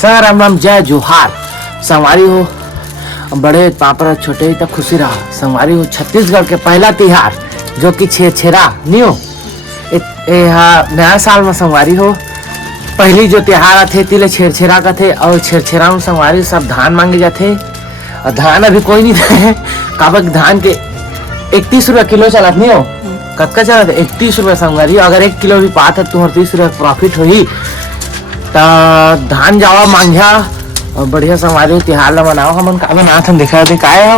Sir Ram Ram जय जोहार। संगवारी हो बड़े पापड़ छोटे तक खुशी रहा। संगवारी हो छत्तीसगढ़ के पहला तिहार जो कि छेरा नहीं हो नया साल में संगवारी हो पहली जो त्योहार आथे तिले छेरछेरा का थे और छेरछेरा में संगवारी सब धान मांगे जाते और धान अभी कोई नहीं थे काबक धान के 31 रुपया किलो चलत नहीं हो कतका चलत 31 रुपया संगवारी। अगर 1 किलो भी पात है तो 30 रुपया प्रॉफिट होही तो धान जावा मांझा और बढ़िया संगवारी त्योहार ला मनाओ। हमन का बनात हम देखा थे काय हो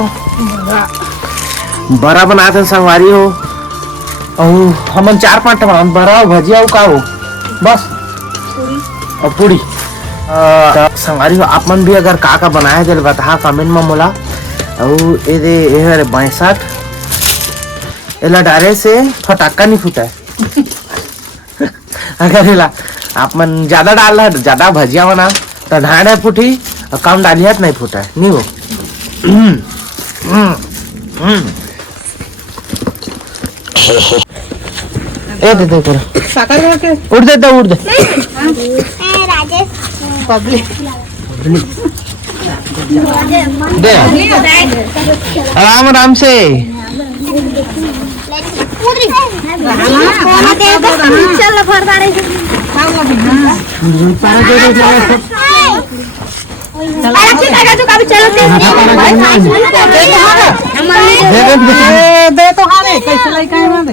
बड़ा बनात हैं संगवारी हो और हमन 4-5 टमाटर बड़ा भजिया का हो बस और पूरी संगवारी हो। आप मन भी अगर का बनाए तो बता कमेंट में मोला। और ये 62 एला डारे से फटाका नहीं फूटा है अगर एला आप मन ज्यादा डाल रहा ज्यादा भजिया बना तो ढाढ़े फूटी और कम डालिए नहीं फूटा है नहीं वो ए दे दे पूरा साकर के उड़ दे तो उड़ दे राजेश पब्लिक दे आराम आराम से चल फरदारे दे तो हारे कैसे लइका है दे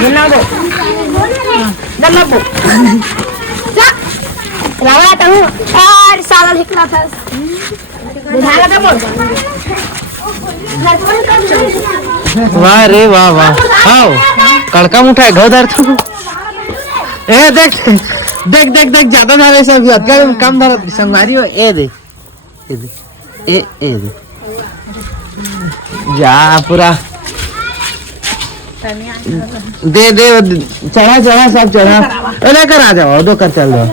दिना दो दल्ला बो लगा तो और साला लिखना था बुझाया था बोल वाह रे वाह वाह आओ कड़का मुठा है घोदर तू ए देख देख देख देख ज्यादा धारे सब कम धारा संगवारी हो ए दे ए दे जा पूरा दे दे चढ़ा चढ़ा सब चढ़ा लेकर आ जाओ दो कर चल जाओ।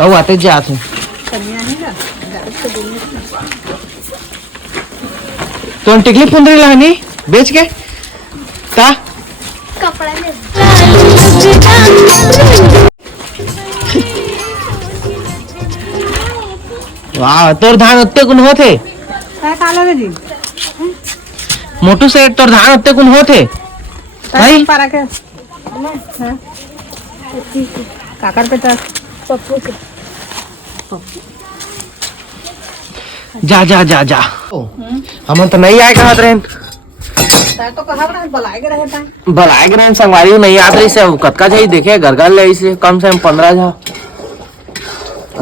और आते जाते तो टिकली पुंदरी लानी बेच के का कपड़ा ले वाह तोर धान उत्ते कुन होथे काय काला रे जी मोटू से तोर धान उत्ते कुन होथे भाई पारा के काकर बेटा पप्पू के जा जा जा जा हम तो नहीं आए कहत रहे तो कहा बलाए रहे संगवारी नहीं आत रही से कतका जाई देखे घर ले से कम से कम 15 जा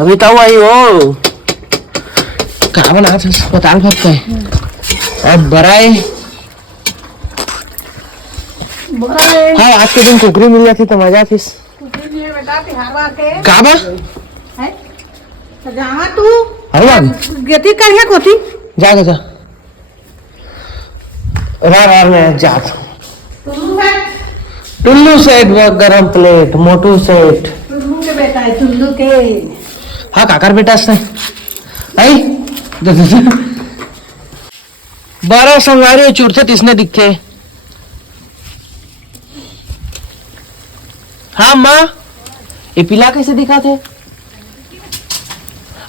अभी तो आई हो कहा बना अस्पताल भर के अब बराए हाँ आज के दिन कुकरी मिल जाती तो मजा थी का बा जहाँ तू गति करिया कोती जा जा रार में जा टुल्लू सेठ वो गरम प्लेट मोटू सेठ टुल्लू के बेटा है टुल्लू के हाँ काकर बेटा से आई 12 संगवारी चुरथे तिसने दिखे हाँ माँ ये पिला कैसे दिखा थे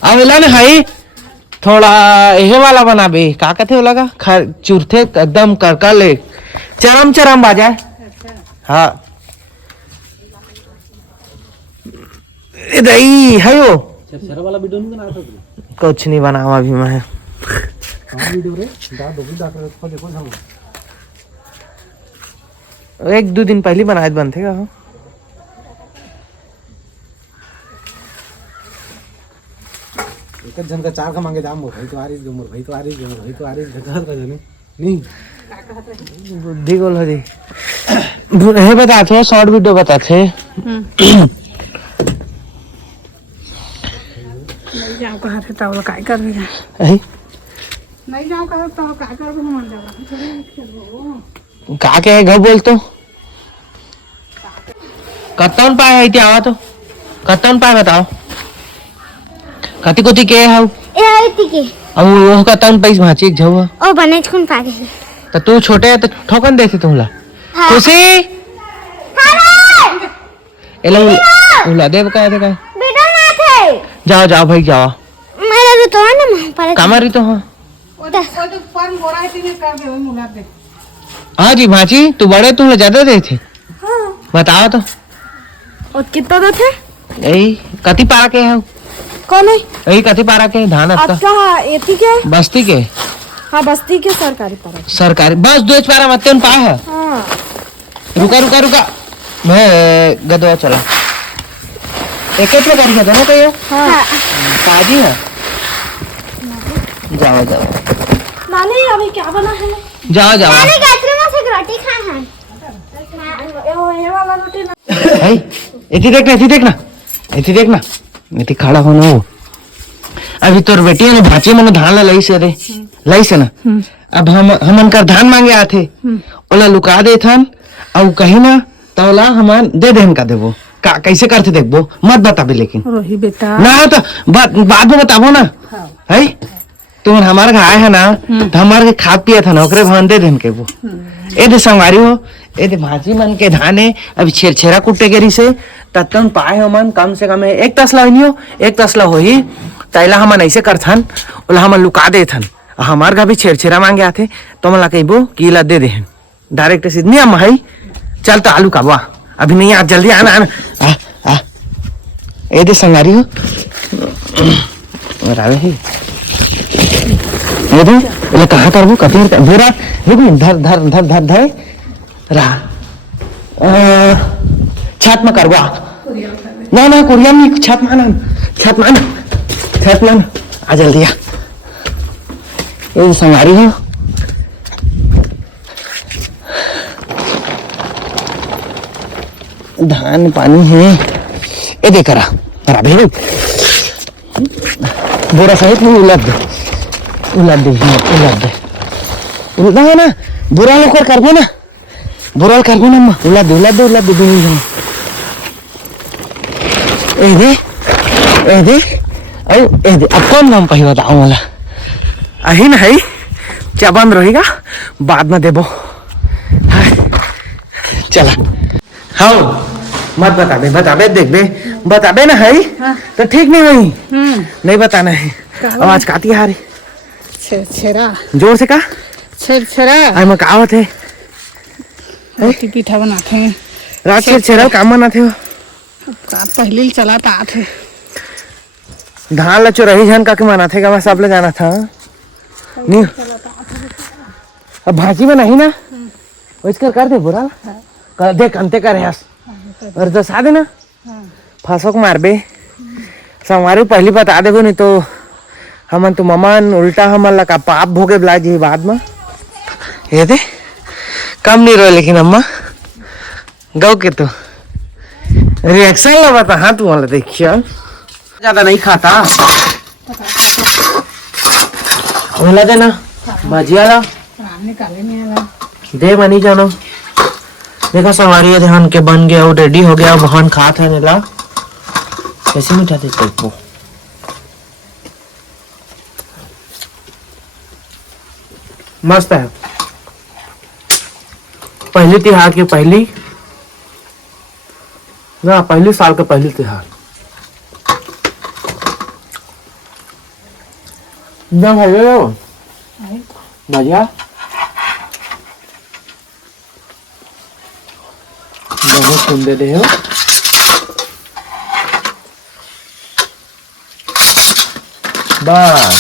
अवेला ने हाई थोड़ा यह वाला बना बे का कहते हो लगा चुरथे एकदम करका ले चरम चरम बाजा हाँ दही है वो वाला वीडियो नहीं बना कुछ नहीं बनावा अभी मैं एक दो दिन पहले बनाए बनते का जन का 4 का मांगे दाम भाई तो आ रही नहीं बुद्धि गोल हो जी हे बताते हैं शॉर्ट वीडियो बताते नहीं जाओ कहा थे तब काय कर रही है नहीं जाओ कहा तो काय कर भी मन जा का के घर बोल तो कतन पाए है इति आवा तो कतन पाए बताओ कति कोती के हाउ ए आईती के अब वो का तन पैस भाची एक झवा ओ बने कौन पागे तो तू छोटे है तो ठोकन देते तुमला खुशी एला उला देव का है का बेटा ना थे जाओ जाओ भाई जाओ मेरा भी तो है ना पर कामरी तो हाँ वो तो फॉर्म हो रहा है तीन कर दे वही मुला दे हाँ जी भाची तू बड़े तुम ज्यादा दे थे बताओ तो और कितना दे थे यही कति पारा के है कौन है यही कति पारा के धान आपका आपका एथी के बस्ती के हाँ बस्ती के सरकारी पारा सरकारी बस 2 पारा मत पा है हाँ रुका रुका रुका मैं गदवा चला एक ही प्रकार का दोनों कहियो हाँ ताजी है जाओ जाओ नानी अभी क्या बना है जाओ जाओ नानी कैसे में से रोटी खाए हैं ये वाला रोटी ना भाई इति देखना इति खड़ा होना हो अभी तोर बेटी ने भाची मन धान ला लई से ना अब हमन कर धान मांगे आथे ओला लुका दे थन और कहीं ना तोला हमन दे देन का देबो का कैसे करते देखबो मत बताबे लेकिन रोही बेटा ना तो बाद में बताबो ना है तुम हमारे घर आए है ना तो हमारे खा पिया था ना ओकरे भान दे देन के वो ए दे संवारी हो ए दे भाजी मन के धाने अभी छेरछेरा कुटे गेरी से तत्तन पाए हो मन कम से कम एक तसला होइयो एक तसला होई तैला हमन ऐसे करथन ओला हमन लुका देथन हमार घर भी छेरछेरा मांगे आथे तो मला कहबो कि ला दे देहन डायरेक्ट सीधे नहीं हम है चल तो आलू काबवा अभी नहीं आ जल्दी आना आना आ ए दे संगारी हो रावे ही ये दे ये कहाँ करबो कथी बुरा रुक धर धर धर धर धर रहा छत में करबा ना ना कुरिया में छत में आ जल्दी आ ये संगारी हो धान पानी है ये दे करा भेड़ बोरा सहित नहीं उलट दे उलट ना बुरा लोकर करबो ना बुरा करबो ना उलट दे दुनिया ए दे अब कौन नाम कही बताओ वाला अही ना है क्या बंद रहेगा बाद में देबो चला हाँ मत बताबे देख बे बताबे ना है तो ठीक नहीं हुई नहीं बताना है आवाज काती हारी छेरा जोर से का छेरा आई में कावत है रोटी पीठा बनाते हैं रात से छेरा काम बनाते हो पहले चला था आते धान ला चोरही जान का के मनाथे का मैं सब ले जाना था नहीं अब भाजी में नहीं ना इसका कर दे बुरा कर दे कंते कर यास और दसा दे ना फांसोक मार बे संवारी पहली बता देबो नहीं तो हमन तो ममन उल्टा हमन ला का पाप भोगे बला जी बाद में ये दे कम नहीं रहो लेकिन अम्मा गौ के तो रिएक्शन ला बता हाँ तू वाला देखियो ज्यादा नहीं खाता बोला देना भजिया ला निकाले नहीं आला दे मनी जानो देखा सवारी है धान के बन गया और रेडी हो गया बहन खात है नीला कैसे मीठा थे देखो मस्त है पहली तिहार की पहली ना पहली साल का पहली तिहार जब है भजिया बहुत सुंदर दे हो बस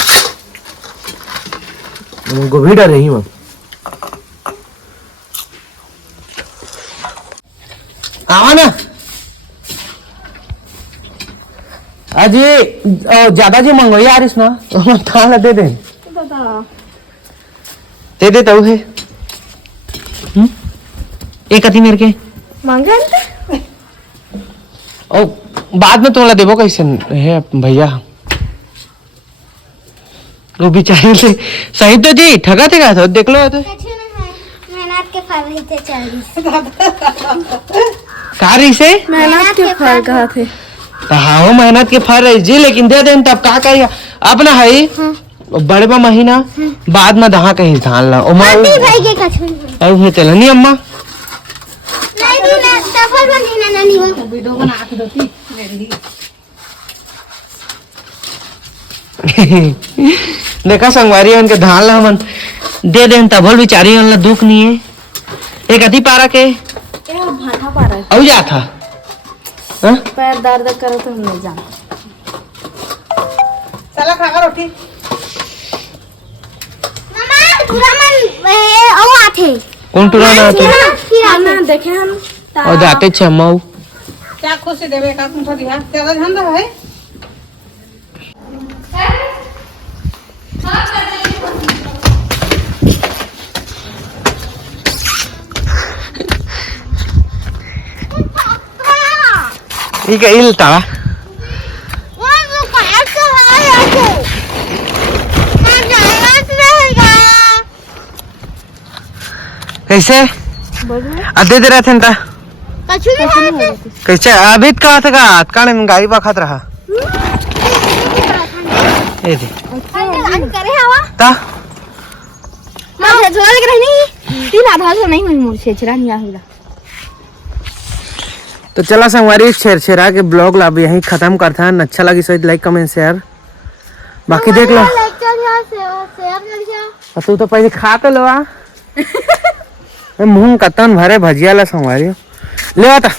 गोभी डाल रही हूँ आवा ना आज ये ज्यादा जो मंगो यार इस ना थाला दे दे तो है एक अति मेरे के मांगे ओ बाद में तोला देबो कैसे है भैया वो बेचारे से सही तो जी ठगा थे का तो देख लो तो मेहनत के फल ही थे 40 कारी से मेहनत के फल कहा थे हाँ मेहनत के फल है जी लेकिन दे दें तब का करिए अपना है बड़े बा महीना बाद में दहा कहीं धान ला ओमा आंटी भाई के कछु औ हे तेलनी अम्मा नहीं दी ना सफल बनी ना नानी हो वीडियो बना के देती मेरी देखा संगवारी उनके धान ला हमन दे देन तभल बिचारी उनला दुख नहीं है एक अति पारा के भाटा पा रहा औ जा था हां पैर दर्द करो तो नहीं जा चला खा रोटी मामा पूरा मन ओ आथे कौन टुरा ना आते फिर आना देखे हम और जाते छमाऊ क्या खुशी देवे का तुम थोड़ी हाथ तेरा झंडा है ठीक है इल तावा वो कैसे है ऐसे मैं जाएगा रहेगा कैसे अदे दे रहे थे ता कछु नहीं है कैसे अभी कहा था काने में गाड़ी बखत रहा ए दे करे हवा ता मैं झोल के रहनी तीन आधा तो नहीं हुई मुझसे छेरा नहीं आहुला तो चला संगवारी छेरछेरा के ब्लॉग ला भी यहीं खत्म करता है अच्छा लगी सो लाइक कमेंट शेयर बाकी देख लो तू तो पहले खा तो लो मुंह कतन भरे भजिया ला संगवारी ले आता